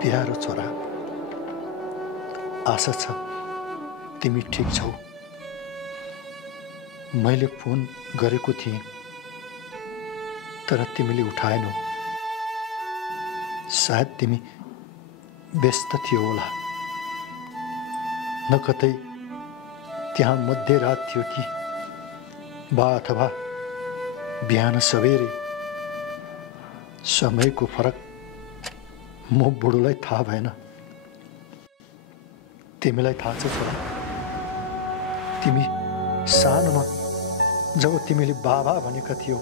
प्यारो छोरा, आशा छ तिमी ठिक छौ। मैले फोन गरेको थिएँ तर तिमीले उठाएनौ। सायद तिमी व्यस्त थियौ होला। न कतै त्यहाँ मध्यरात थियो कि बा अथवा बिहान सबेरै। समयको फरक म बुढोलाई थाहा भएन। तिमीलाई थाहा छ छोरा, तिमी सानोमा जब तिमीले बाबा भनेका थियौ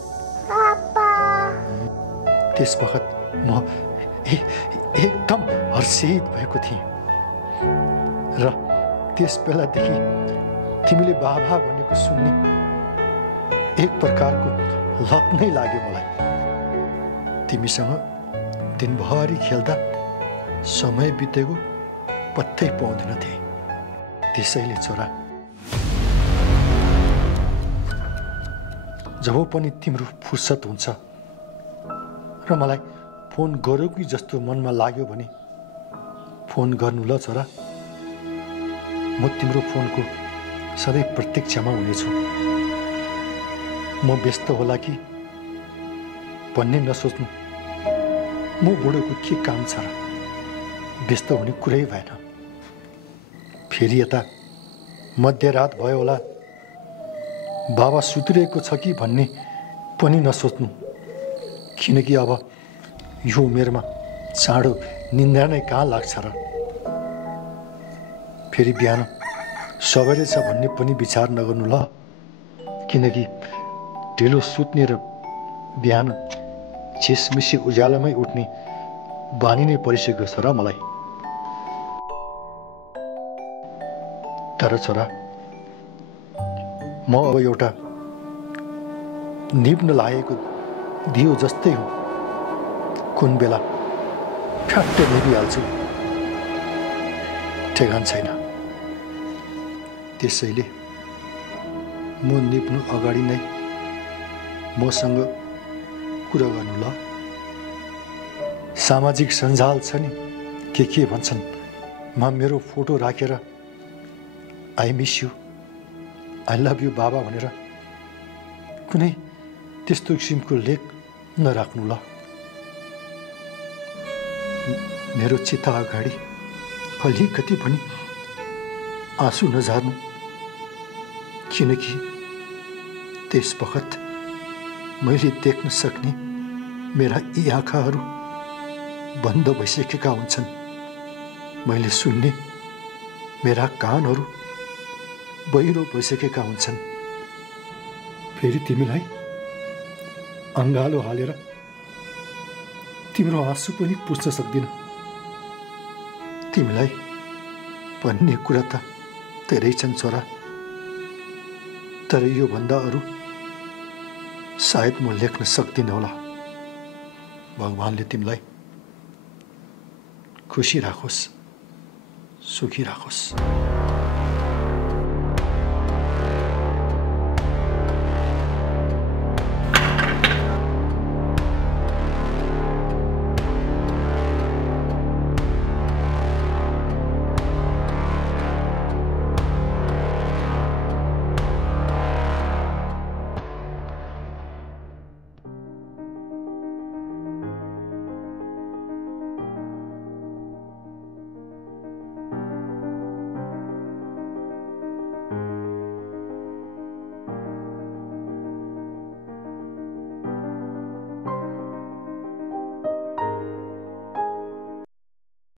त्यस बखत म एकदम हर्षित भएको थिएँ र त्यस बेलादेखि तिमीले बाबा भनेको सुन्ने एक प्रकारको लत नै लाग्यो मलाई। तिमीसँग दिनभरि खेल्दा समय बितेको पत्तै पाउँदैन थिएँ। त्यसैले छोरा, जब पनि तिम्रो फुर्सद हुन्छ र मलाई फोन गरौ कि जस्तो मनमा लाग्यो भने फोन गर्नु ल छोरा। म तिम्रो फोनको सधैँ प्रतीक्षामा हुनेछु। म व्यस्त होला कि भन्ने नसोच्नु। म बुढोको के काम छ र, व्यस्त हुने कुरै भएन। फेरि यता मध्यरात भयो होला, बाबा सुतिरहेको छ कि भन्ने पनि नसोच्नु, किनकि अब यो उमेरमा चाँडो निन्द्रा नै कहाँ लाग्छ र। फेरि बिहान सबेरै छ भन्ने पनि विचार नगर्नु ल, किनकि ढिलो सुत्ने र बिहान छिसमिसी उज्यालोमै उठ्ने बानी नै परिसकेको छ र मलाई। तर छोरा, म अब एउटा निप्न लागेको दियो जस्तै हुँ। कुन बेला फ्याट्टै निभिहाल्छु ठेगान छैन। त्यसैले म निप्नु अगाडि नै मसँग कुरा गर्नु ल। सामाजिक सञ्जाल छ नि, के भन्छन्, मा मेरो फोटो राखेर I miss you, I love you बाबा भनेर कुनै त्यस्तो किसिमको लेख नराख्नु ल। मेरो चित्त अगाडि अलिकति पनि आँसु नझर्नु, किनकि त्यस बखत मैले देख्न सक्ने मेरा यी आँखाहरू बन्द भइसकेका हुन्छन्। मैले सुन्ने मेरा कानहरू बहिरो भइसकेका हुन्छन्। फेरि तिमीलाई अँगालो हालेर तिम्रो आँसु पनि पुस्न सक्दिन। तिमीलाई भन्ने कुरा त धेरै छन् छोरा, तर यो भन्दा अरू सायद म लेख्न सक्दिनँ होला। भगवानले तिमीलाई खुसी राखोस्, सुखी राखोस्।